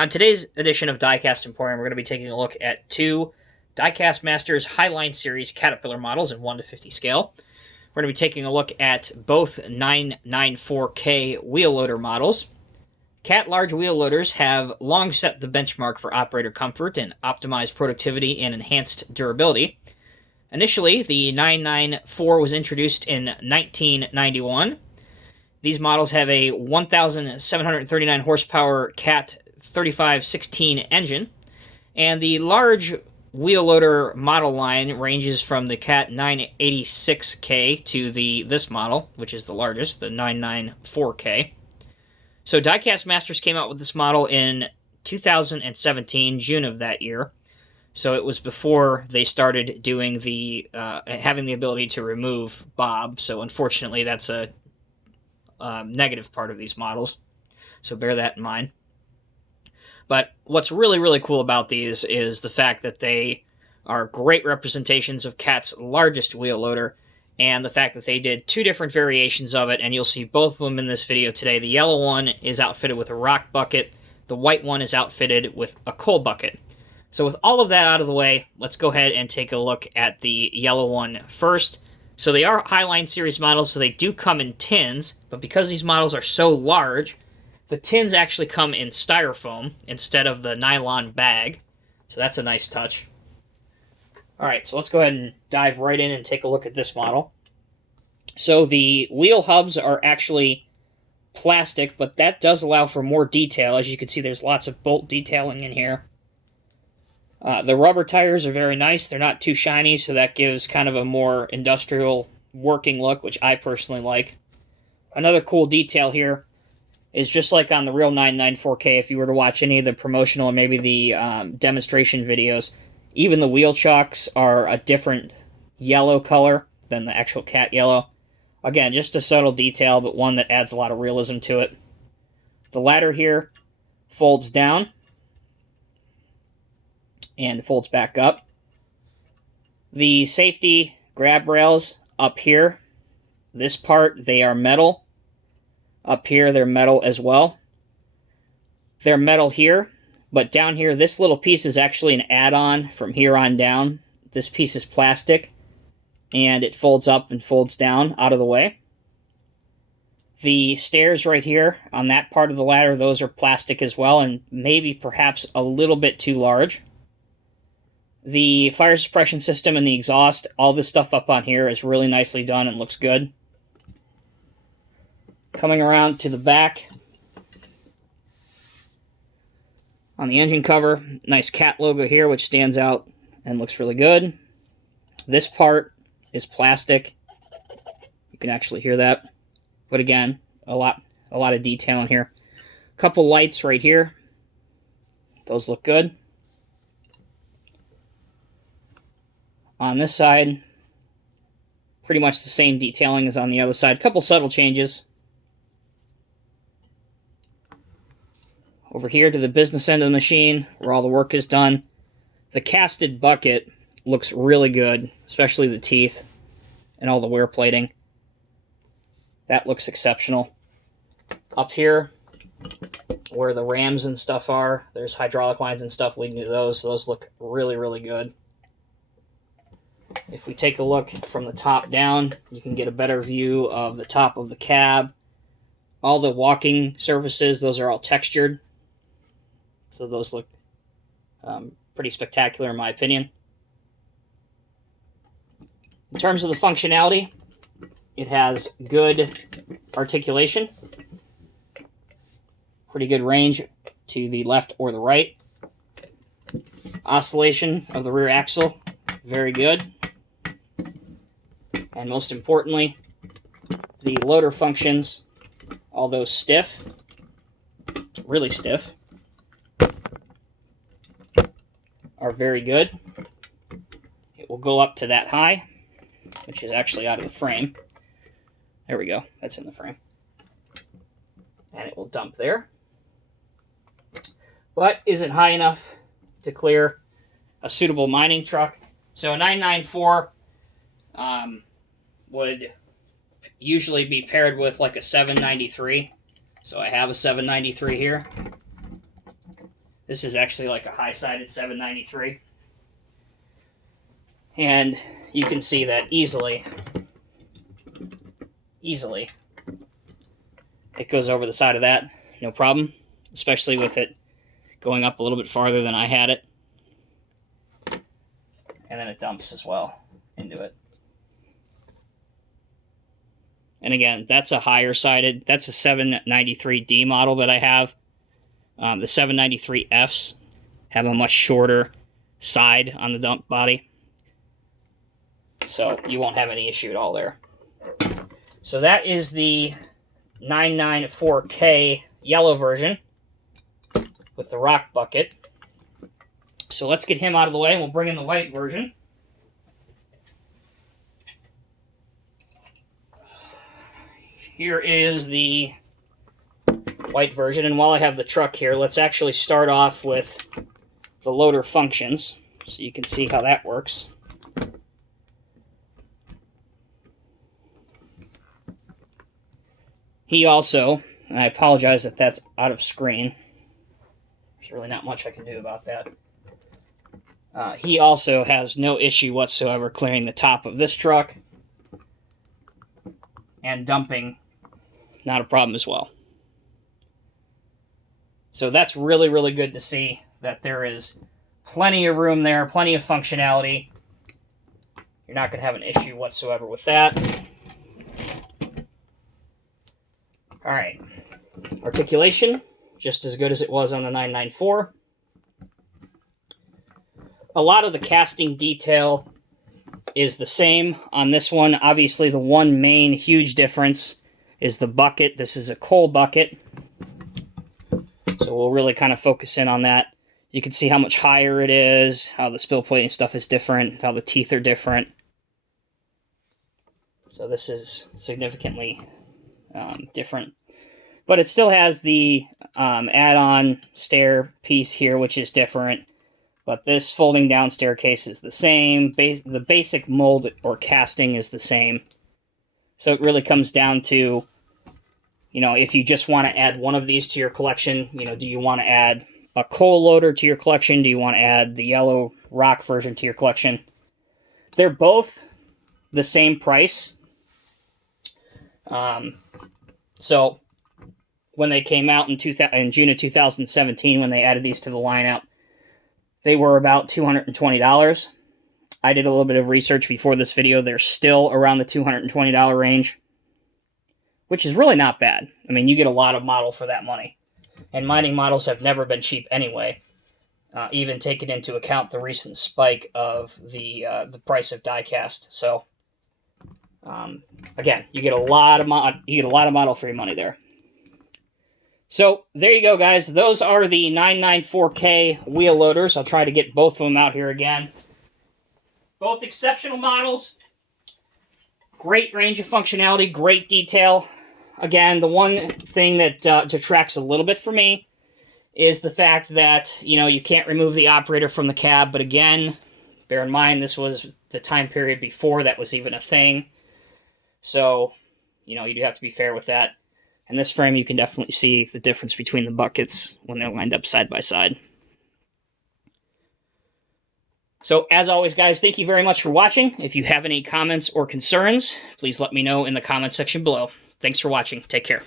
On today's edition of Diecast Emporium, we're going to be taking a look at two Diecast Masters Highline Series Caterpillar models in 1 to 50 scale. We're going to be taking a look at both 994K wheel loader models. Cat large wheel loaders have long set the benchmark for operator comfort and optimized productivity and enhanced durability. Initially, the 994 was introduced in 1991. These models have a 1,739 horsepower Cat 3516 engine, and the large wheel loader model line ranges from the Cat 986K to this model, which is the largest, the 994K. So Diecast Masters came out with this model in 2017, June of that year. So it was before they started doing having the ability to remove bob. So unfortunately, that's a negative part of these models. So bear that in mind. But what's really, really cool about these is the fact that they are great representations of Cat's largest wheel loader, and the fact that they did two different variations of it, and you'll see both of them in this video today. The yellow one is outfitted with a rock bucket. The white one is outfitted with a coal bucket. So with all of that out of the way, let's go ahead and take a look at the yellow one first. So they are Highline Series models, so they do come in tins, but because these models are so large, the tins actually come in styrofoam instead of the nylon bag, so that's a nice touch. Alright, so let's go ahead and dive right in and take a look at this model. So the wheel hubs are actually plastic, but that does allow for more detail. As you can see, there's lots of bolt detailing in here. The rubber tires are very nice. They're not too shiny, so that gives kind of a more industrial working look, which I personally like. Another cool detail here is just like on the real 994K, if you were to watch any of the promotional or maybe the demonstration videos, even the wheel chocks are a different yellow color than the actual Cat yellow. Again, just a subtle detail, but one that adds a lot of realism to it. The ladder here folds down and folds back up. The safety grab rails up here, this part, they are metal. Up here, they're metal as well. They're metal here, but down here, this little piece is actually an add-on from here on down. This piece is plastic, and it folds up and folds down out of the way. The stairs right here on that part of the ladder, those are plastic as well, and maybe perhaps a little bit too large. The fire suppression system and the exhaust, all this stuff up on here is really nicely done and looks good. Coming around to the back, on the engine cover, nice Cat logo here, which stands out and looks really good. This part is plastic. You can actually hear that. But again, a lot of detail in here. A couple lights right here. Those look good. On this side, pretty much the same detailing as on the other side. A couple subtle changes. Over here to the business end of the machine, where all the work is done, the casted bucket looks really good, especially the teeth and all the wear plating. That looks exceptional. Up here, where the rams and stuff are, there's hydraulic lines and stuff leading to those, so those look really, really good. If we take a look from the top down, you can get a better view of the top of the cab. All the walking surfaces, those are all textured. So those look pretty spectacular in my opinion. In terms of the functionality, it has good articulation, pretty good range to the left or the right. Oscillation of the rear axle, very good. And most importantly, the loader functions, although stiff, really stiff, are very good. It will go up to that high, which is actually out of the frame. There we go, that's in the frame. And it will dump there. But isn't high enough to clear a suitable mining truck. So a 994 would usually be paired with like a 793. So I have a 793 here. This is actually like a high-sided 793. And you can see that easily, it goes over the side of that, no problem, especially with it going up a little bit farther than I had it. And then it dumps as well into it. And again, that's a higher sided, that's a 793D model that I have. The 793Fs have a much shorter side on the dump body. So you won't have any issue at all there. So that is the 994K yellow version with the rock bucket. So let's get him out of the way and we'll bring in the white version. Here is the white version, and while I have the truck here, let's actually start off with the loader functions so you can see how that works. He also, and I apologize if that's out of screen, there's really not much I can do about that. He also has no issue whatsoever clearing the top of this truck, and dumping, not a problem as well. So that's really, really good to see that there is plenty of room there, plenty of functionality. You're not going to have an issue whatsoever with that. All right, articulation, just as good as it was on the 994. A lot of the casting detail is the same on this one. Obviously, the one main huge difference is the bucket. This is a coal bucket, so we'll really kind of focus in on that. You can see how much higher it is, how the spill plating stuff is different, how the teeth are different. So this is significantly different. But it still has the add-on stair piece here, which is different. But this folding down staircase is the same. The basic mold or casting is the same. So it really comes down to, you know, if you just want to add one of these to your collection, you know, do you want to add a coal loader to your collection? Do you want to add the yellow rock version to your collection? They're both the same price. So when they came out in June of 2017, when they added these to the lineup, they were about $220. I did a little bit of research before this video. They're still around the $220 range, which is really not bad. I mean, you get a lot of model for that money. And mining models have never been cheap anyway, even taking into account the recent spike of the price of diecast. So, again, you get a lot of model for your money there. So there you go, guys. Those are the 994K wheel loaders. I'll try to get both of them out here again. Both exceptional models. Great range of functionality, great detail. Again, the one thing that detracts a little bit for me is the fact that, you know, you can't remove the operator from the cab. But again, bear in mind, this was the time period before that was even a thing. So, you know, you do have to be fair with that. And this frame, you can definitely see the difference between the buckets when they're lined up side by side. So, as always, guys, thank you very much for watching. If you have any comments or concerns, please let me know in the comments section below. Thanks for watching. Take care.